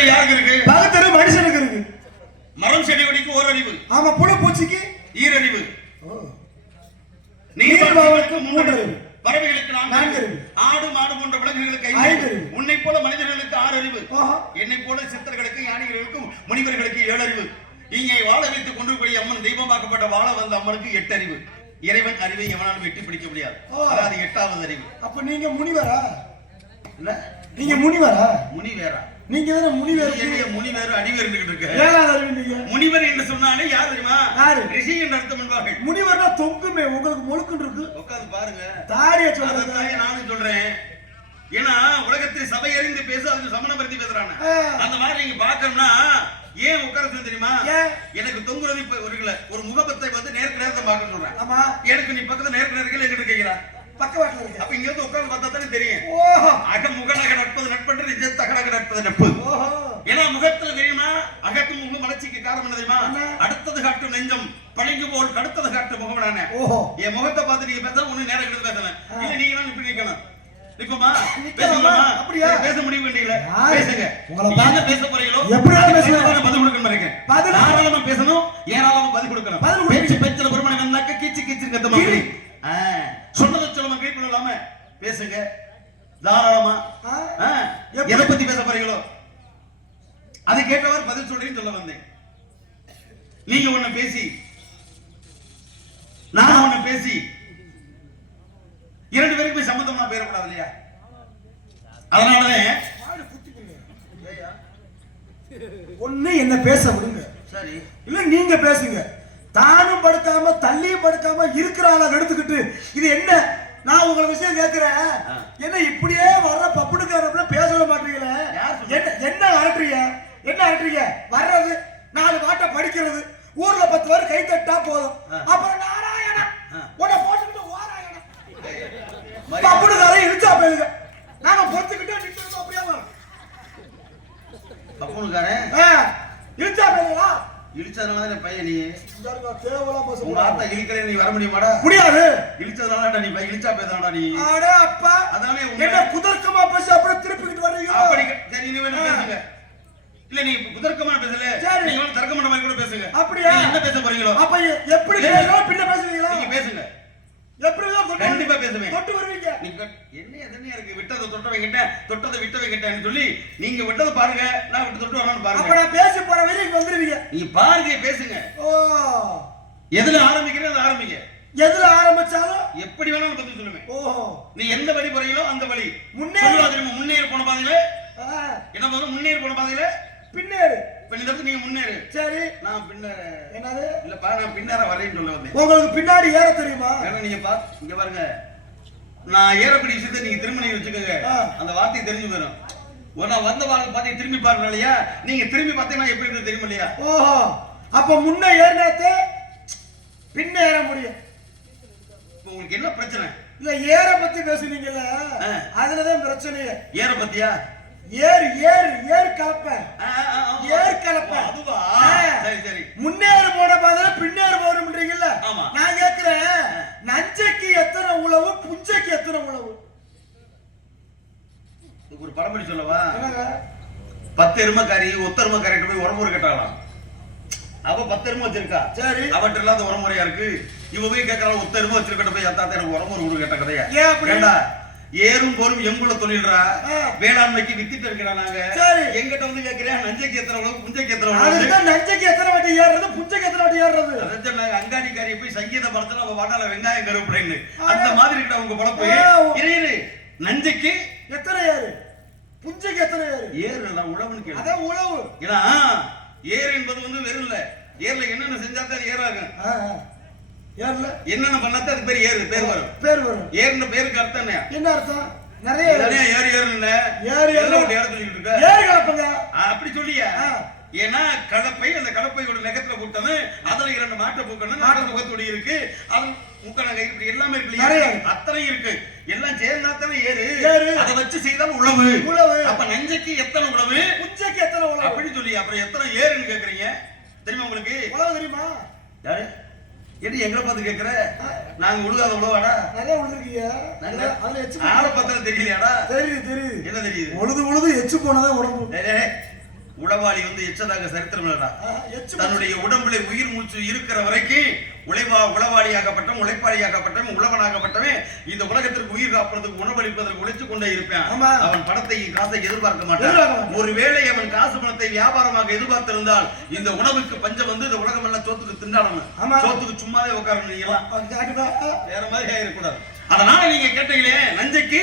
பகுத்தறிவு யாருக்கு இருக்கு? பகுத்தறிவு மனுஷனுக்கு இருக்கு. மரம் செடி கொடிக்கு ஓரறிவு. ஆமா, புழு பூச்சிக்கு ஈரறிவு. நீர்வாழுக்கு மூன்றறிவு. பறவைகளுக்கு நான்கறிவு. ஆடு மாடு போன்ற விலங்குகளுக்கு ஐந்தறிவு. உன்னை போல மனிதர்களுக்கு 6 அறிவு. என்னை போல சித்தர்களுக்கு ஞானிகளுக்கும் முனிவர்களுக்கு 7 அறிவு. இங்கே வாழ வைத்துக் கொண்டிருக்கூடிய அம்மன் தெய்வமாக்கப்பட்ட வாழ வந்த அம்மனுக்கு 8 அறிவு. இறைவன் அறிவை எவனாலும் வெட்டி பிடிக்க முடியாது. அதாவது 8வது அறிவு. அப்ப நீங்க முனிவரா? இல்ல, நீங்க முனிவரா? முனி வேறா? நீங்க தான முனிவர். முனிவர் அடிவர் இருக்க. 7வது அறிவு நீங்க. முனிவர் என்று சொன்னாலே யார் தெரியுமா? யாரு? ரிஷி என்று அர்த்தம் என்பார்கள். முனிவர்னா தொங்குமே, உங்களுக்கு முழுக்குன்னு இருக்கு. உட்கார்ந்து பாருங்க. தாடிய சொல்றேன். நானும் சொல்றேன். ஏன்னா உலகத்தில் சபை அறிந்து பேச அதுக்கு சமணபடுத்தி பேசுறாங்க. அந்த மாதிரி நீங்க பாக்கணும்னா ஏன் உட்கார தெரியுமா? எனக்கு தொங்குறது ஒரு முகப்பத்தை வந்து நேருக்கு நேரத்தை பார்க்க சொல்றேன். ஆமா, எனக்கு நீ பக்கத்துல நேருக்கு நேரத்தில் எங்கிட்ட கேட்கிறா பக்கவாட்டில் இருக்கு. அப்ப இங்க வந்து உட்கார்ந்து பார்த்தா தானே தெரியும். அக முகநக நட்பது நட்பன்று நிஜ தகநக நட்பது நட்பு. ஏன்னா முகத்துல தெரியுமா? அகத்து முகம் மலர்ச்சிக்கு காரணம் என்ன தெரியுமா? அடுத்தது காட்டும் நெஞ்சம் பளிங்கு போல் அடுத்தது காட்டும் முகம்டானே. என் முகத்தை பார்த்து நீங்க பேச ஒண்ணு நேரம் எடுத்து பேசணும். இல்ல நீங்க தான் இப்படி நிக்கணும். நிப்பமா பேசலாமா? அப்படியே பேச முடிய வேண்டியல பேசுங்க. உங்களை என்ன பேச போறீங்களோ எப்படி பேசணும் பதில் கொடுக்கணும் இருக்கேன். தாராளமா பேசணும், ஏராளமா பதில் கொடுக்கணும். பேச்சு பேச்சல பெருமனை வந்தாக்க கீச்சு கீச்சு கத்த மாதிரி சொன்னதை சொல்லுமா கைக்குள்ள இல்லாம பேசுங்க தாராளமா. எதை பத்தி பேச போறீங்களோ அதை கேட்டவர் பதில் சொல்றேன்னு சொல்ல வந்தேன். நீங்க ஒண்ணு பேசி நான் ஒண்ணு பேசி 2 பேருக்கு சம்பந்தமா பேரக்கூடாது இல்லையா? அதனாலதான் ஒண்ணு என்ன பேச விடுங்க. சரி, இல்ல நீங்க பேசுங்க. தானும் படுக்காம தள்ளியும் படுக்காம இருக்கிற ஆளை எடுத்துக்கிட்டு இது என்ன? நான் உங்களை விஷயம் கேட்கிறேன். என்ன இப்படியே வர்ற பப்புடுக்கார பேசவே மாட்டீங்களே? என்ன அரட்டுறீங்க? என்ன அரட்டுறீங்க? வர்றது 4 பாட்டை படிக்கிறது, ஊர்ல 10 பேர் கை தட்டா போதும். அப்புறம் நாராயணா உன்னை போட்டுக்கிட்டு ஓராயணா பப்புடுக்கார இழுச்சா போயிருங்க. நாங்க பொறுத்துக்கிட்டே நிக்கிறோம். அப்படியே பப்புடுக்காரன் இழுச்சா போயிருங்களா? இழுச்சதுனால பையன் நீ தேவலாம் உங்க ஆத்தா இழுக்கிறேன் நீ வர முடியுமாடா? முடியாது. இழுச்சதுனால நீ இழுச்சா பேசாடா நீ. அடே அப்பா, அதானே என்ன குதர்க்கமா பேசி அப்படியே திருப்பிக்கிட்டு வர்றீங்க. அப்படி சரி, நீ வேணா பேசுங்க. இல்ல நீ குதர்க்கமா பேசல, நீங்க வந்து தர்க்கமான மாதிரி கூட பேசுங்க. அப்படியே என்ன பேச போறீங்களோ அப்ப எப்படி பேசணும் பின்ன பேசுவீங்களா? நீங்க பேசுங்க. எப்படி கண்டிப்பா பேசுவேன். தொட்டு வருவீங்க. நீங்க என்ன எதனே இருக்கு? விட்டத தொட்டவை கிட்ட தொட்டத விட்டவை கிட்டன்னு சொல்லி நீங்க விட்டத பாருங்க, நான் விட்டு தொட்டு வரணும் பாருங்க. அப்ப நான் பேசி போற வரைக்கும் வந்துருவீங்க. நீ பாருங்க, பேசுங்க. எதுல ஆரம்பிக்கிறீங்க அது ஆரம்பிங்க. எதுல ஆரம்பிச்சாலும் எப்படி வேணாலும் பதில் சொல்லுவேன். நீ எந்த வழி போறீங்களோ அந்த வழி. முன்னேறி போன பாதையில என்ன போதும், முன்னேறி போன பாதையில பின்னேறு. நீங்க முன்னேறு. சரி, நான் பின்னேற. என்னது? இல்லப்பா, நான் பின்னேற வரேன்னு சொல்ல வந்தேன். உங்களுக்கு பின்னாடி ஏற தெரியுமா? ஏன்னா நீங்க இங்க பாருங்க, நான் ஏறக்கூடிய விஷயத்தை நீங்க திரும்ப நீங்க வச்சுக்கோங்க. அந்த வார்த்தையை தெரிஞ்சு போயிடும். நான் வந்த வாழ்க்கை பார்த்து திரும்பி பாருங்க இல்லையா? நீங்க திரும்பி பார்த்தீங்கன்னா எப்படி இருந்து தெரியும் இல்லையா? ஓஹோ, அப்ப முன்ன ஏறினே பின்ன ஏற முடியும். உங்களுக்கு என்ன பிரச்சனை? இல்ல ஏற பத்தி பேசுனீங்கல்ல, அதுலதான் பிரச்சனையே. ஏற பத்தியா? ஏர் ஏர் ஏர் கலப்ப ஏர் கலப்ப அதுவா? சரி சரி, முன்னேறு போன பாதையில பின்னேறு போறோம்ன்றீங்கல்ல. நான் கேக்குறேன், நஞ்சைக்கு எத்தனை உழவு, புஞ்சைக்கு எத்தனை உழவு? ஒரு பழமொழி சொல்லவா? 10 எருமக்காரி ஒத்த எருமக்காரி போய் உரமுறை கட்டாலாம். அவ 10 எருமை வச்சிருக்கா. சரி, அவட்ட இல்லாத உரமுறையா இருக்கு. இவ போய் கேட்கறாள், ஒத்த எருமை வச்சிருக்கட்ட போய் அத்தாத்த எனக்கு உரமுறை கொடு கேட்ட கதையா? ஏன்டா ஏறும் போரும் எங்குள்ள தொழில்றா, வேளாண்மைக்கு வித்திட்டு இருக்கிறா. நாங்க எங்கிட்ட வந்து கேட்கிறேன், நஞ்சைக்கு எத்தனை உழவு, புஞ்சைக்கு எத்தனை உழவு? நஞ்சைக்கு எத்தனை வாட்டி ஏறுறது, புஞ்சைக்கு எத்தனை வாட்டி ஏறுறது? அதான் நாங்க அங்காடிக்காரி போய் சங்கீத படத்துல அவ வடால வெங்காயம் கருப்புன்னு அந்த மாதிரி இருக்கிற உங்க பழப்பு. இரு, நஞ்சைக்கு எத்தனை ஏறு, புஞ்சைக்கு எத்தனை ஏறு? ஏறு உழவுன்னு கேளு. அதான் உழவு. ஏன்னா ஏறு என்பது வந்து வெறும் இல்ல, ஏர்ல என்னென்ன செஞ்சாதான் ஏறாகும். ஏர்ல என்னென்ன பண்ணாதான் அது பேர் ஏறு பேர் வரும். பேர் வரும். ஏறுன பேருக்கு அர்த்தம் என்ன? என்ன அர்த்தம்? நிறைய நிறைய ஏறு ஏறுல ஏறு ஏறு ஒரு ஏறு சொல்லிட்டு இருக்க. ஏறு கலப்பங்க அப்படி சொல்லியா? ஏன்னா கலப்பை, அந்த கலப்பையோட நெகத்துல போட்டது, அதுல 2 மாட்டை பூக்கணும், நாட்டு முகத்தோடி இருக்கு, அது முக்கணங்க இப்படி எல்லாமே இருக்கு, அத்தனை இருக்கு. எல்லாம் சேர்ந்தா தானே ஏறு. அதை வச்சு செய்தால் உழவு. உழவு. அப்ப நஞ்சைக்கு எத்தனை உழவு, புஞ்சைக்கு எத்தனை உழவு அப்படி சொல்லி அப்புறம் எத்தனை ஏறுன்னு கேக்குறீங்க. தெரியுமா உங்களுக்கு? உழவு தெரியுமா? யாரு என்ன எங்களை பார்த்து கேட்கிற? நாங்க உழுகாத உழவாடா? நிறைய உழுதுருக்கீங்க. ஆளை பார்த்தா தெரியலையாடா? தெரியுது தெரியுது. என்ன தெரியுது? உழுது உழுது எச்சு போனதான் உடம்பு. உளவாளி வந்து எச்சதாக சரித்திரம் இல்லடா. எச்சு தன்னுடைய உடம்புல உயிர் மூச்சு இருக்கிற வரைக்கும் உளவாளியாகப்பட்டவன், உழைப்பாளியாகப்பட்டவன், உழவனாகப்பட்டவன் இந்த உலகத்திற்கு உயிர் காப்பதற்கு, உணவளிப்பதற்கு உழைத்துக் கொண்டே இருப்பான். அவன் பணத்தை காசை எதிர்பார்க்க மாட்டான். ஒருவேளை அவன் காசு பணத்தை வியாபாரமாக எதிர்பார்த்திருந்தால் இந்த உணவுக்கு பஞ்சம் வந்து இந்த உலகம் எல்லாம் சோத்துக்கு திண்டாடணும். சோத்துக்கு சும்மாவே உட்காரணும். வேற மாதிரி ஆயிடக்கூடாது. அதனால நீங்க கேட்டீங்களே நஞ்சைக்கு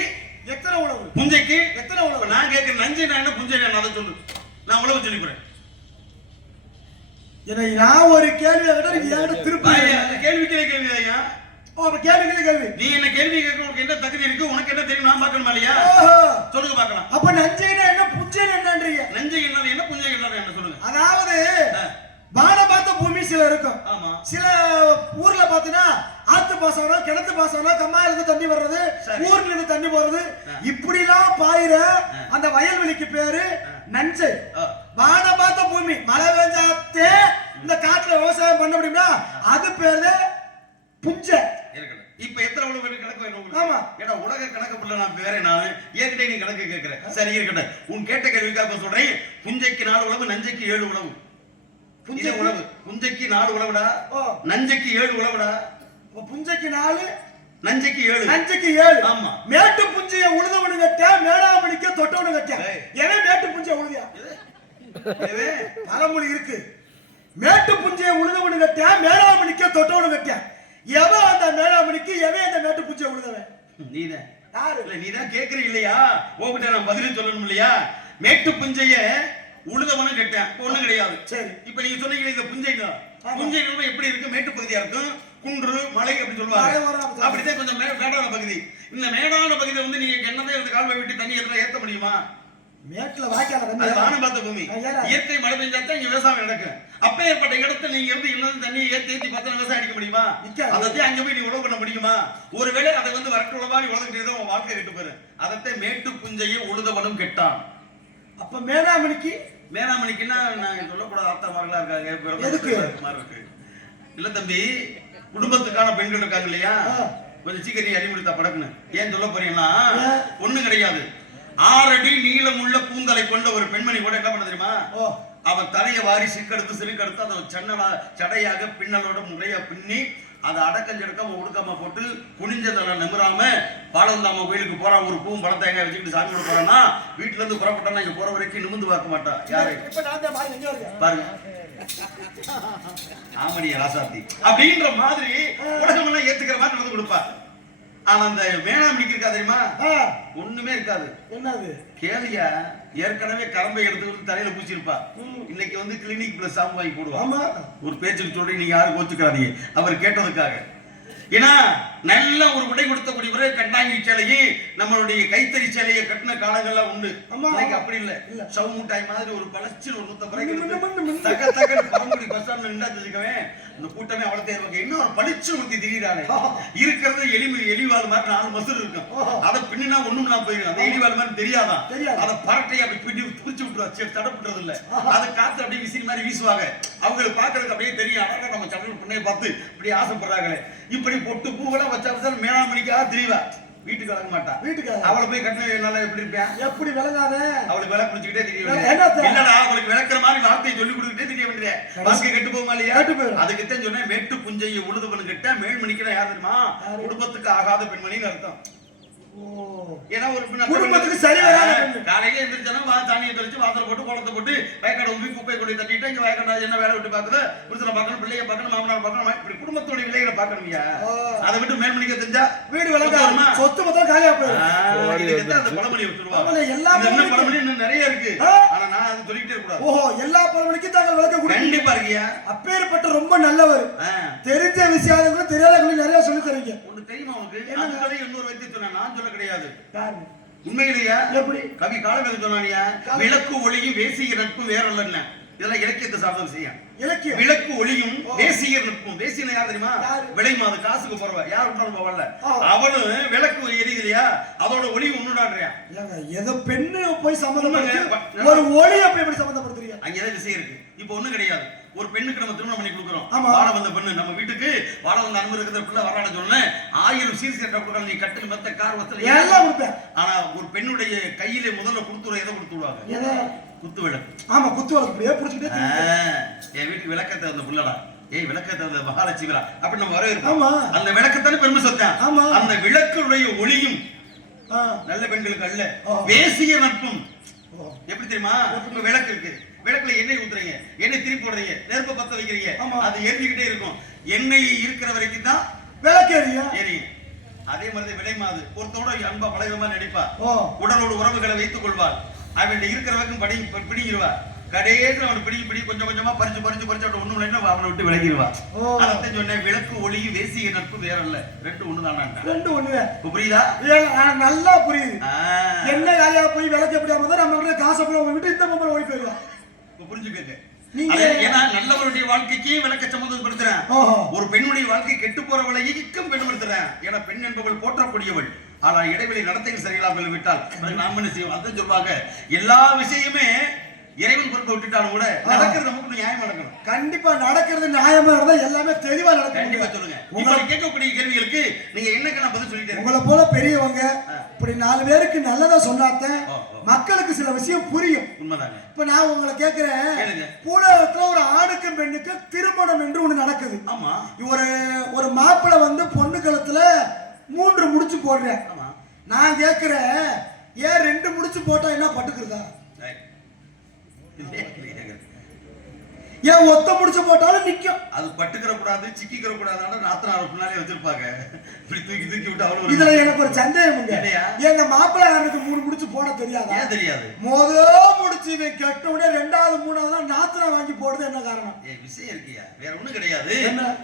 எத்தனை உணவு, புஞ்சைக்கு எத்தனை உணவு. நான் கேட்கிறேன் நஞ்சை என்ன புஞ்சை என்ன, அதை சொல்லு. நான் உழவு சொல்லி போறேன். நான் ஒரு கேள்வி திருப்பி கேள்விக்கே கேள்வி ஐயா. கேள்வி நீ என்ன கேள்வி கேட்க என்ன தகுதி இருக்கு, உனக்கு என்ன தெரியும், நான் பார்க்கணுமா இல்லையா? சொல்லுங்க பார்க்கலாம். அப்ப நஞ்சைனா என்ன புஞ்சைனா என்னன்றீங்க? நஞ்சை என்ன புஞ்சை என்ன சொல்லுங்க. அதாவது வானம் பார்த்த பூமி சில இருக்கும். ஆமா. சில ஊர்ல பாத்தீங்கன்னா ஆத்து பாசனம், கிணத்து பாசனம், கம்மாயில இருந்து தண்ணி வர்றது, ஊர்ல இருந்து தண்ணி போறது, இப்படி எல்லாம் பாயிர அந்த வயல்வெளிக்கு பேரு நஞ்சை. வானம் பார்த்த பூமி, மழை பெஞ்சாத்தே இந்த காட்டுல விவசாயம் பண்ண முடியும்னா அது பேரு புஞ்சை. இப்ப எத்தனை உழவு கணக்கு வேணும்? ஆமா. ஏன்னா உலக கணக்கு புள்ள நான் வேற, நான் ஏற்கனவே நீ கணக்கு கேட்கிறேன். சரி இருக்கட்டும், உன் கேட்ட கேள்விக்காக சொல்றேன். புஞ்சைக்கு 4 உழவு, நஞ்சைக்கு 7 உழவு. புஞ்சை உழவு, புஞ்சைக்கு 4 உழவுடா, நஞ்சைக்கு 7 உழவுடா. புஞ்சைக்கு 4, நஞ்சைக்கு 7. நஞ்சைக்கு 7. ஆமா. மேட்டு புஞ்சைய உழுதவனு கட்ட, மேடாமணிக்க தொட்டவனு கட்ட. ஏன் மேட்டு புஞ்சை உழுதியா? பழமொழி இருக்கு. மேட்டு புஞ்சைய உழுதவனு கட்ட, மேடாமணிக்க தொட்டவனு கட்ட. எவன் அந்த மேடாமணிக்கு, எவன் அந்த மேட்டு புஞ்சைய உழுதவன்? நீதான். யாரு? இல்ல நீதான் கேக்குற இல்லையா? உன்கிட்ட நான் பதில் சொல்லணும் இல்லையா? மேட்டு புஞ்சைய உழுதவனும் கேட்டேன், ஒண்ணும் கிடையாது. சரி, இப்ப நீங்க சொன்னீங்க இந்த புஞ்சைங்க, புஞ்சைகள் எப்படி இருக்கு? மேட்டு பகுதியா இருக்கும், குன்று மலை அப்படி சொல்லுவாங்க. அப்படிதான் கொஞ்சம் மேடான பகுதி. இந்த மேடான பகுதியை வந்து நீங்க என்னதே இந்த கால்வாய் விட்டு தண்ணி எல்லாம் ஏத்த முடியுமா? மேட்ல வாய்க்கால தண்ணி, வானம் பார்த்த பூமி, இயற்கை மழை பெஞ்சாத்தான் இங்க விவசாயம் நடக்கும். அப்ப ஏற்பட்ட இடத்துல நீங்க இருந்து இல்லது தண்ணி ஏத்தி பத்தன விவசாயம் அடிக்க முடியுமா? அதைத்தான் அங்க போய் நீ உழவு பண்ண முடியுமா? ஒருவேளை அதை வந்து வரட்டு உழவாரி உழந்துட்டு உன் வாழ்க்கை கெட்டு போயிரு. அதைத்தான் மேட்டு புஞ்சையை உழுதவனும் கெட்டான். அப்ப மேடாமணிக்கு மேனாமணிக்குன்னா நான் சொல்லக்கூடாது, ஆத்தாமார்களா இருக்காங்க. எதுக்கு இருக்கு இல்ல தம்பி, குடும்பத்துக்கான பெண்கள் இருக்காங்க இல்லையா, கொஞ்சம் சீக்கிரம் அடிமுடித்தா படக்குன்னு. ஏன் சொல்ல போறீங்கன்னா ஒண்ணு கிடையாது. 6 அடி நீளம் உள்ள கூந்தலை கொண்ட ஒரு பெண்மணி கூட என்ன பண்ண தெரியுமா? அவன் தலையை வாரி சிறுக்கெடுத்து அதை சடையாக பின்னலோட முறையா பின்னி அதை அடக்கம் ஜடக்கம் ஒடுக்காம போட்டு குனிஞ்சதெல்ல நிமிராம பாலந்தாம கோயிலுக்கு போறான். ஒரு பூவும் பழ தேங்காய் வச்சுக்கிட்டு சாமி கூட போறான்னா வீட்டுல இருந்து புறப்பட்டானா இங்க போற வரைக்கும் நிமிந்து பார்க்க மாட்டான். யாரு பாருங்க, ஆமணிய ராசாத்தி அப்படின்ற மாதிரி உலகம் எல்லாம் ஏத்துக்கிற மாதிரி வந்து கொடுப்பா. ஆனா அந்த வேணாமணிக்கு இருக்கா தெரியுமா? ஒண்ணுமே இருக்காது. என்னது கேளியா? ஏற்கனவே கரம்பை எடுத்து தலையில பூச்சிருப்பா. இன்னைக்கு வந்து கிளினிக் பிளஸ் சாம்பு வாங்கி போடுவா. ஒரு பேச்சுக்கு சொல்லி நீங்க யாரும் கோச்சுக்காதீங்க, அவர் கேட்டதுக்காக. ஏன்னா நல்ல ஒரு உடை கொடுத்தக்கூடிய பிறகு கண்டாங்கி சேலையை, நம்மளுடைய கைத்தறி சேலையை கட்டின காலங்கள்லாம் உண்டு. இன்னைக்கு அப்படி இல்ல. சவு மூட்டாய் மாதிரி ஒரு பழச்சில் ஒரு பழங்குடி பஸ் ஸ்டாண்ட்ல நின்றா தெரிஞ்சுக்கவேன் இந்த கூட்டமே அவ்வளவு தேவை. இன்னும் ஒரு பளிச்சு ஊத்தி திடீரானே இருக்கிறது எலிவாள் மாதிரி 4 மசூர் இருக்கும். அதை பின்னா ஒண்ணும் நான் போயிடும். அந்த எலிவாள் மாதிரி தெரியாதான், அதை பரட்டையை அப்படி பிடி பிடிச்சு விட்டுருவா. தடப்பட்டுறது இல்ல, அதை காத்து அப்படியே விசிறி மாதிரி வீசுவாங்க. அவங்களுக்கு பாக்குறதுக்கு அப்படியே தெரியும். அழகா நம்ம சடல் பிள்ளைய பார்த்து இப்படி ஆசைப்படுறாங்களே. இப்படி பொட்டு பூவெல்லாம் வச்சா மேனாமணிக்காக திரிவா. வீட்டுக்கு வளர்க்க மாட்டா. வீட்டுக்கு அவளை போய் கட்டின நல்லா எப்படி இருப்பேன்? எப்படி விளங்காத அவளுக்கு விளக்கு பிடிச்சிக்கிட்டே தெரிய என்னடா அவளுக்கு விளக்குற மாதிரி வார்த்தையை சொல்லி கொடுத்துட்டே தெரிய வேண்டியது. வாழ்க்கை கெட்டு போகுமா இல்லையா? அதுக்குத்தான் சொன்னேன் மேட்டு புஞ்சையை உழுதுவனு கிட்ட மேல்மணிக்கு யார் தெரியுமா? குடும்பத்துக்கு ஆகாத பெண்மணின்னு அர்த்தம். ஏன்னா ஒரு குடும்பத்துக்கு சரி வராது. காலையில எந்திரிச்சா தண்ணியை தெளிச்சு வாசல் போட்டு குளத்தை போட்டு வயக்காடு உண்மை குப்பை கொண்டு தட்டிட்டு இங்க வயக்காடு என்ன வேலை விட்டு பாக்குது, புருஷனை பார்க்கணும், பிள்ளைய பார்க்கணும், மாமனார் பார்க்கணும், இப்படி குடும்பத்தோட விலைகளை பார்க்கணும்யா. அதை விட்டு மேல்மணிக்க தெரிஞ்சா வீடு விளக்காதுமா, சொத்து மொத்தம் காலியா போயிடும். அந்த பழமொழி விட்டுருவாங்க. எல்லா பழமொழி இன்னும் நிறைய இருக்கு, ஆனா நான் அது சொல்லிக்கிட்டே கூடாது. ஓஹோ, எல்லா பழமொழிக்கும் தாங்கள் விளக்க கூட கண்டிப்பா இருக்கியா? அப்பேற்பட்ட ரொம்ப நல்லவர், தெரிஞ்ச விஷயம் தெரியாதவங்களுக்கு நிறைய சொல்லி தரீங்க. ஒண்ணு தெரியுமா உனக்கு? இன்னொரு வைத்தியம் சொன்னேன், நான் சொல்ல கிடையாது. உண்மையிலேயா? எப்படி கவி காலவேக சொன்னானியா? விளக்கு ஒளியும் வேசிய நட்பும் வேற இல்ல. இதெல்லாம் இலக்கியத்தை சார்ந்த விஷயம். இலக்கியம் விளக்கு ஒளியும் வேசிய நட்பும். வேசியன யார் தெரியுமா? விலை மாது காசுக்கு போறவ. யார் உண்டாலும் போவல, அவனும் விளக்கு எரியுதுலையா, அதோட ஒளி உன்னுடான்றியா? ஏதோ பெண்ணு போய் சம்பந்தப்படுத்தி ஒரு ஒளி அப்ப எப்படி சம்பந்தப்படுத்துறீங்க? அங்க ஏதாவது விஷயம் இருக்கு. இப்ப ஒண்ணும் கிடையாது. ஒரு பெண்ணுக்கு நம்ம திருமணம் பண்ணி கொடுக்குறோம். வாழ வந்த பெண்ணு நம்ம வீட்டுக்கு வாழ வந்த அன்பு இருக்கிற பிள்ளை வராட சொன்ன 1000 சீர் செட்ட கொடுக்கணும். நீ கட்டுக்கு மத்த கார் வசதி எல்லாம் கொடுப்பேன். ஆனா ஒரு பெண்ணுடைய கையிலே முதல்ல கொடுத்துருவா. எதை கொடுத்துருவாங்க? குத்து விளக்கு. ஆமா குத்து விளக்கு அப்படியே புடிச்சிட்டே என் வீட்டுக்கு விளக்கத்தை வந்த புள்ளடா, ஏய் விளக்கத்தை வந்த மகாலட்சுமிடா அப்படி நம்ம வரவேற்போம். ஆமா அந்த விளக்கத்தானே பெருமை சொத்தேன். ஆமா அந்த விளக்குடைய ஒளியும் நல்ல பெண்களுக்கு அல்ல வேசிய நட்பும். எப்படி தெரியுமா? உங்க விளக்கு இருக்கு, விளக்குல எண்ணெய் ஊத்துறீங்க, எண்ணெய் திருப்பி போடுறீங்க, நெருப்பை பத்த வைக்கிறீங்க, அது எரிஞ்சுக்கிட்டே இருக்கும். எண்ணெய் இருக்கிற வரைக்கும் தான் விளக்கு எரியும். அதே மாதிரி விலைமாது ஒருத்தோட அன்பா பழகமா நடிப்பா, உடலோடு உறவுகளை வைத்துக் கொள்வார், அவன் இருக்கிறவருக்கும் பிடிங்கிடுவார். கடையேற்ற அவன் பிடி கொஞ்சம் கொஞ்சமா பறிச்சு ஒண்ணு அவனை விட்டு விலகிடுவா. அதான் சொன்னேன், விளக்கு ஒளி வேசிய நட்பு வேற இல்ல, ரெண்டு ஒண்ணுதான். ரெண்டு ஒண்ணு புரியுதா? நல்லா புரியுது. என்ன வேலையா போய் விளக்கு எப்படி ஆகுது, நம்ம காசை போய் விட்டு இந்த பொம்பளை ஓடி போயிடுவான். புரிஞ்சுக்கங்க. ஏன்னா நல்லவருடைய வாழ்க்கைக்கு விளக்க சம்மந்தப்படுத்துறேன், ஒரு பெண்ணுடைய வாழ்க்கை கெட்டு போறவளைக்கும் பெண்ணுபடுத்துறேன். ஏன்னா பெண் என்பவள் போற்றக்கூடியவள், ஆனா இடைவெளி நடத்தைகள் சரியில்லாமல் விட்டால் நாம என்ன செய்வோம்? அதான் சொல்லுவாங்க, எல்லா விஷயமே இறைவன் பொறுப்பை விட்டுட்டாலும் கூட நடக்கிறது நமக்கு நியாயமா நடக்கணும். கண்டிப்பா நடக்கிறது நியாயமா இருந்தா எல்லாமே தெளிவா நடக்கும். கண்டிப்பா சொல்லுங்க. உங்களை கேட்கக்கூடிய கேள்விகளுக்கு நீங்க என்னக்கு நான் பதில் சொல்லிட்டேன். உங்களை போல பெரியவங்க இப்படி 4 பேருக்கு நல்லதா சொன்னாத்தான் மக்களுக்கு சில விஷயம் புரியும். உண்மைதாங்க. இப்ப நான் உங்களை கேட்கிறேன், பூலோகத்துல ஒரு ஆணுக்கும் பெண்ணுக்கு திருமணம் என்று ஒண்ணு நடக்குது. ஆமா. ஒரு மாப்பிள்ளை வந்து பொண்ணு கழுத்துல 3 முடிச்சு போடுறேன். நான் கேட்கிறேன், ஏன் 2 முடிச்சு போட்டா என்ன பட்டுக்குறதா? ஏன் ஒத்த முடிச்சு போட்டாலும் நிக்கும்? அது பட்டுக்கிற கூடாது, சிக்கிக்கிற கூடாது, நாத்தனார் பின்னாலே வச்சிருப்பாங்க. இப்படி தூக்கி விட்டு அவ்வளவு. இதுல எனக்கு ஒரு சந்தேகம், எங்க மாப்பிள்ளைக்கு 3 முடிச்சு போட தெரியாது. ஏன் தெரியாது? முடிச்சு கெட்ட உடனே 2வது 3வது நாத்தனா வாங்கி போடுறது என்ன காரணம்? விஷயம் இருக்கியா, வேற ஒண்ணும் கிடையாது.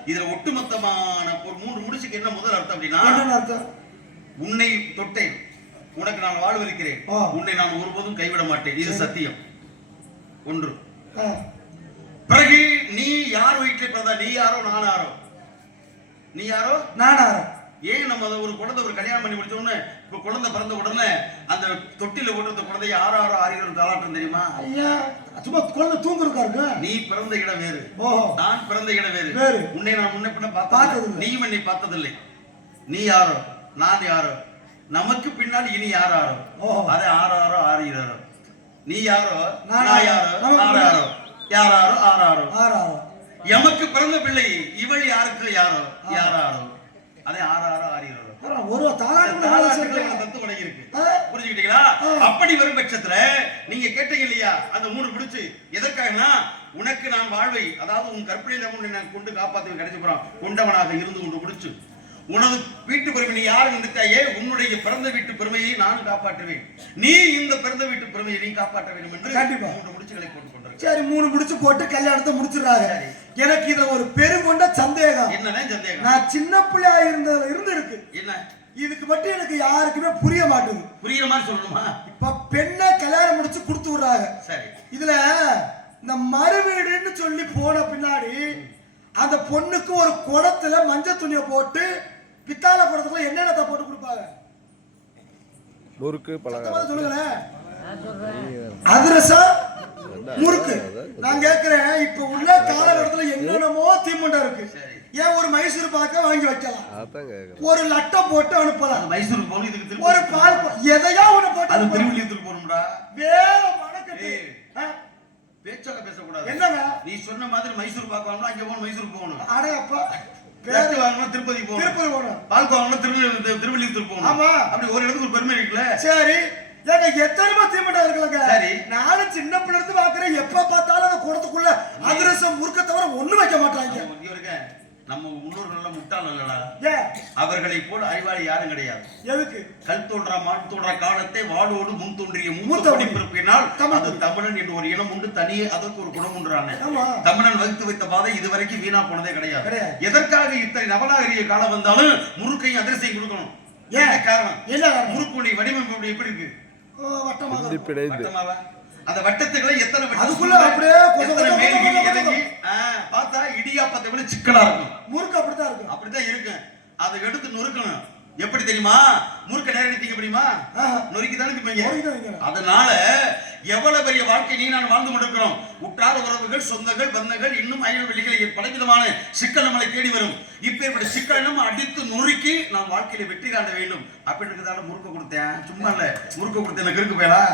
இதுல ஒட்டுமொத்தமான ஒரு 3 முடிச்சுக்கு என்ன முதல் அர்த்தம் அப்படின்னா, என்ன அர்த்தம்? உன்னை தொட்டேன், உனக்கு நான் வாழ்வளிக்கிறேன், உன்னை நான் ஒருபோதும் கைவிட மாட்டேன், இது சத்தியம். ஒன்று. பிறகு நீ யார் வீட்டில் பிறந்தா? நீ யாரோ நான் யாரோ? நீ யாரோ நான் யாரோ? ஏன் நம்ம ஒரு குழந்தை ஒரு கல்யாணம் பண்ணி முடிச்ச உடனே இப்ப குழந்தை பிறந்த உடனே அந்த தொட்டில போட்டு குழந்தைய ஆறோ தாளாட்டம் தெரியுமா? ஐயா சும்மா குழந்தை தூங்குறாங்க. நீ பிறந்த இடம் வேறு, நான் பிறந்த இடம் வேறு. உன்னை நான் முன்ன பின்ன பார்த்தது, நீயும் என்னை பார்த்ததில்லை. நீ யாரோ நான் யாரோ, நமக்கு பின்னாடி இனி யாரோ, அதே ஆறாரோ. நீ யாரோ நான் யாரோ, ஆறாரோ யாராரோ ஆறாரோ. எமக்கு பிறந்த பிள்ளை இவள் யாருக்கு யாரோ யாராரோ, அதே ஆறாரோ ஒரு தத்து உலகி இருக்கு. புரிஞ்சுக்கிட்டீங்களா? அப்படி வரும் பட்சத்துல நீங்க கேட்டீங்க இல்லையா, அந்த 3 பிடிச்சு எதற்காகனா, உனக்கு நான் வாழ்வை, அதாவது உன் கற்பனையில நான் கொண்டு காப்பாற்ற கிடைச்சு போறான் கொண்டவனாக இருந்து கொண்டு பிடிச்சு, உனது வீட்டு பெருமை நீ யாரு நினைத்தாயே, உன்னுடைய பிறந்த வீட்டு பெருமையை நான் காப்பாற்றுவேன், நீ இந்த பிறந்த வீட்டு பெருமையை நீ காப்பாற்ற வேண்டும் என்று கண்டிப்பா 3 முடிச்சுகளை போட்டு கொண்டாரு. சரி 3 முடிச்சு போட்டு கல்யாணத்தை முடிச்சிடறாங்க. எனக்கு இதுல ஒரு பெருங்கொண்ட சந்தேகம். என்னதான் சந்தேகம்? நான் சின்ன பிள்ளையா இருந்து இருக்கு. என்ன இதுக்கு மட்டும் எனக்கு யாருக்குமே புரிய மாட்டேங்குது. புரியுற மாதிரி சொல்லணுமா? இப்ப பெண்ணை கல்யாணம் முடிச்சு கொடுத்து விடுறாங்க. சரி, இதுல இந்த மறுவீடுன்னு சொல்லி போன பின்னாடி அந்த பொண்ணுக்கு ஒரு குடத்துல மஞ்சள் துணியை போட்டு, பித்தாள குடத்துல என்னென்ன போட்டு கொடுப்பாங்க? முறுக்கு, பலகாரம் சொல்லுங்களேன். அதிரசம், முறுக்கு. நான் கேட்கிறேன், இப்ப உள்ள காலகட்டத்துல என்னென்னமோ தீமண்டா இருக்கு. ஏன் ஒரு மைசூர் பாக்க வாங்கி வைக்கலாம், ஒரு லட்டை போட்டு அனுப்பலாம். மைசூர் போகணும், இதுக்கு ஒரு பால் எதையா ஒண்ணு போட்டு அது திருவிழியத்துக்கு போகணும்டா. வேற மணக்கட்டு பேச்சாக பேசக்கூடாது. என்னங்க நீ சொன்ன மாதிரி மைசூர் பாக்கு வாங்கணும், அங்க போகணும், மைசூர் போகணும். அட அப்பா, பேச்சு வாங்கணும் திருப்பதி போகணும், பால் வாங்கணும் திருவள்ளியூர் போகணும். ஆமா, அப்படி ஒரு இடத்துக்கு ஒரு பெருமை இருக்குல்ல. சரி, ஏங்க எத்தனை தீமண்டா இருக்குல்லங்க. சரி, நானும் சின்ன பிள்ளை இருந்து பாக்குறேன், எப்ப பார்த்தாலும் அந்த கூடத்துக்குள்ள அதிரசம் முறுக்க தவிர ஒண்ணு வைக்க மாட்டாங்க. நம்ம முன்னோர்கள் எல்லாம் முட்டாள் இல்லடா, அவர்களை போல அறிவாளி யாரும் கிடையாது. எதுக்கு? கல் தோன்றா மான் தோன்றா காலத்தை வாளோடு முன் தோன்றிய மூத்த படிப்பினால் அது தமிழன் என்று ஒரு இனம் உண்டு, தனியே அதற்கு ஒரு குணம் உண்டான தமிழன் வகுத்து வைத்த பாதை இதுவரைக்கும் வீணா போனதே கிடையாது. எதற்காக இத்தனை நவநாகரிக காலம் வந்தாலும் முறுக்கையும் அதிரசையும் கொடுக்கணும்? ஏன் காரணம்? என்ன முறுக்குடைய வடிவமைப்பு எப்படி இருக்கு? வட்டமாவா? அந்த வட்டத்துக்குள்ள எத்தனை அதுக்குள்ள அப்படியே பார்த்தா இடியாப்பத்தை விட சிக்கலா இருக்கும். முறுக்கு அப்படித்தான் இருக்கும். அப்படித்தான் இருக்கு. அதை எடுத்து நொறுக்கணும். எப்படி தெரியுமா? முறுக்க நேரம் திங்க முடியுமா? நொறுக்கி தானே திப்பீங்க. அதனால எவ்வளவு பெரிய வாழ்க்கை நீ நான் வாழ்ந்து கொண்டிருக்கிறோம். உற்றார் உறவுகள், சொந்தங்கள், பந்தங்கள், இன்னும் அயல் வெளிகள் பலவிதமான சிக்கல் நம்மளை தேடி வரும். இப்ப சிக்கல் நம்ம அடித்து நொறுக்கி நாம் வாழ்க்கையில வெற்றி காண வேண்டும். அப்படி இருக்குதான முறுக்க கொடுத்தேன். சும்மா இல்ல, முறுக்க கொடுத்தேன் இருக்கு போயலா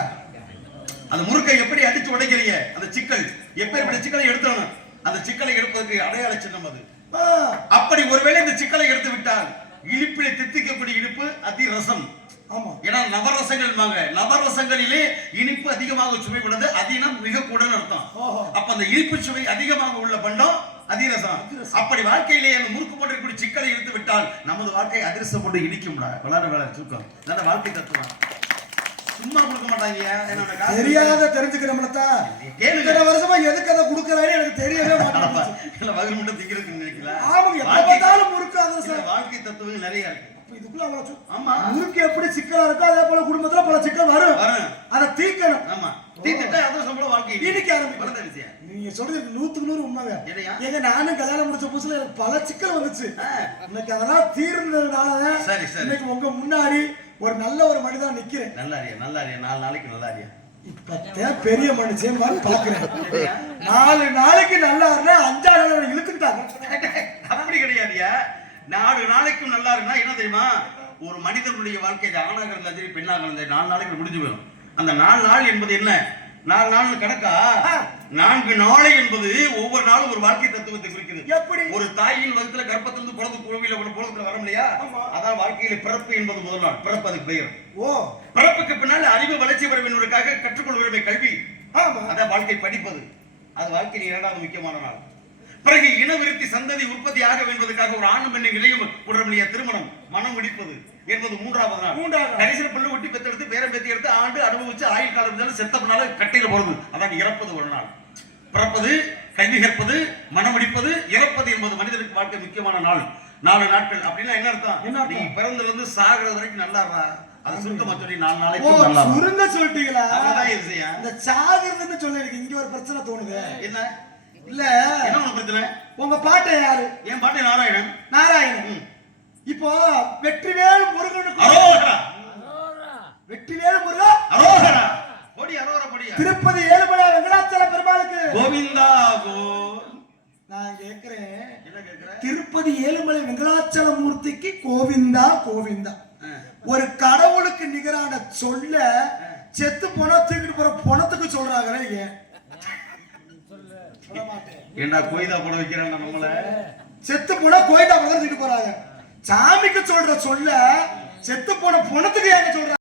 அந்த முறுக்கை எப்படி அடிச்சு உடைக்கிறீங்க அந்த சிக்கல் எப்பேற்பட்ட சிக்கலை எடுத்தணும் அந்த சிக்கலை எடுப்பதற்கு அடையாள சின்னம் அது அப்படி ஒருவேளை இந்த சிக்கலை எடுத்து விட்டால் இனிப்பிலே தித்திக்கக்கூடிய இனிப்பு அதிரசம் ஆமா ஏன்னா நவரசங்கள் நவரசங்களிலே இனிப்பு அதிகமாக சுவை கூடாது அதினம் மிக கூடன்னு அர்த்தம் அப்ப அந்த இனிப்பு சுவை அதிகமாக உள்ள பண்டம் அதிரசம் அப்படி வாழ்க்கையிலே அந்த முறுக்கு போன்ற சிக்கலை எடுத்து விட்டால் நமது வாழ்க்கை அதிரசம் போட்டு இனிக்கும் வேலை சுருக்கம் நல்ல வாழ்க்கை தத்துவம் சும்மா கொடுக்க மாட்டாங்க தெரியாத தெரிஞ்சுக்கிறோம்லத்தா கேளுக்கிற வருஷமா எதுக்கு அதை கொடுக்கறானே எனக்கு தெரியவே மாட்டேங்குது இல்ல வயிறு மட்டும் திங்கிறதுக்கு நினைக்கல ஆமாங்க எப்ப பார்த்தாலும் முறுக்கு அதிரசம் வாழ்க்கை தத்துவம் நிறைய இருக்கு இதுக்குள்ள அவ்வளவு ஆமா முறுக்கு எப்படி சிக்கலா இருக்கோ அதே போல குடும்பத்துல பல சிக்கல் வரும் அதை தீர்க்கணும் ஆமா தீர்த்துட்டா அதிரசம் போல வாழ்க்கை இன்னைக்கு ஆரம்பிக்கும் நீங்க சொல்றது 100க்கு 100 உண்மைங்க ஏங்க நானும் கல்யாணம் முடிச்ச புதுசுல எனக்கு பல சிக்கல் வந்துச்சு இன்னைக்கு அதெல்லாம் தீர்ந்ததுனால இன்னைக்கு உங்க முன்னாடி ஒரு நல்ல ஒரு மனிதா நிக்கிறேன் நல்லா அறியா 4 நாளைக்கு நல்லா அறியா இப்ப பெரிய மனுஷன் மாதிரி பாக்குறேன் 4 நாளைக்கு நல்லா இருந்தா 5ஆவது நாள் இழுத்துக்கிட்டாங்க அப்படி கிடையாதுயா 4 நாளைக்கும் நல்லா இருந்தா என்ன தெரியுமா ஒரு மனிதனுடைய வாழ்க்கை ஆணாக இருந்தா சரி பெண்ணாக இருந்தா 4 நாளைக்கு முடிஞ்சு போயிடும் அந்த 4 நாள் என்பது என்ன 4 நாள் கணக்கா 4 நாளை என்பது ஒவ்வொரு நாளும் ஒரு வாழ்க்கை தத்துவத்தை குறிக்கிறது எப்படி ஒரு தாயின் வகுத்துல கர்ப்பத்திலிருந்து பிறந்து கோவில போலத்துல வர முடியா அதான் வாழ்க்கையில பிறப்பு என்பது முதல் நாள் பிறப்பு அதுக்கு பெயர் பிறப்புக்கு பின்னால் அறிவு வளர்ச்சி பெற வேண்டுவதற்காக கற்றுக்கொள்வதுமே கல்வி அதான் வாழ்க்கை படிப்பது அது வாழ்க்கையில் 2வது முக்கியமான நாள் பிறகு இனவிருத்தி சந்ததி உற்பத்தி ஆக வேண்டுவதற்காக ஒரு ஆணும் பெண்ணும் இணையும் உடம்புடைய திருமணம் மனம் முடிப்பது என்பது 3வது நாள் கடைசியில் பிள்ளை ஒட்டி பெத்தெடுத்து பேரம் பேத்தி எடுத்து ஆண்டு அனுபவிச்சு ஆயுள் காலம் இருந்தாலும் செத்த பின்னால கட்டையில போறது அதான் இறப்பது ஒரு நாள் பிறப்பது கல்வி கற்பது மனம் முடிப்பது இறப்பது என்பது மனிதனுக்கு வாழ்க்கை முக்கியமான நாள் 4 நாட்கள் அப்படின்னா என்ன அர்த்தம் நீ பிறந்ததுல இருந்து சாகிறது வரைக்கும் நல்லா இருக்கா அது சுருக்கமா சொல்லி 4 நாளைக்கு நல்லா சுருங்க சொல்லிட்டீங்களா அதான் விஷயம் இந்த சாகிறதுன்னு சொல்ல எனக்கு இங்க ஒரு பிரச்சனை தோணுது என்ன இல்ல என்ன பிரச்சனை உங்க பாட்டை யாரு என் பாட்டை நாராயணன் இப்போ வெற்றிவேல் முருகனுக்கு அரோகரா வெற்றிவேல் முருகன் அரோகரா போடி அரோகரா போடியா திருப்பதி ஏழுமலை வெங்கடாச்சல பெருமாளுக்கு கோவிந்தா கோ நான் கேக்குறேன் என்ன கேக்குறேன் திருப்பதி ஏழுமலை வெங்கடாச்சல மூர்த்திக்கு கோவிந்தா கோவிந்தா ஒரு கடவுளுக்கு நிகரான சொல்ல செத்து போனா தூக்கிட்டு போற பணத்துக்கு சொல்றாங்களே ஏன் ஏண்டா கோயிதா போட வைக்கிறாங்க நம்மள செத்து போனா கோயிதா பணத்துக்கு போறாங்க சாமிக்கு சொல்ற சொல்ல செத்து போன பணத்துக்கு ஏங்க சொல்றாங்க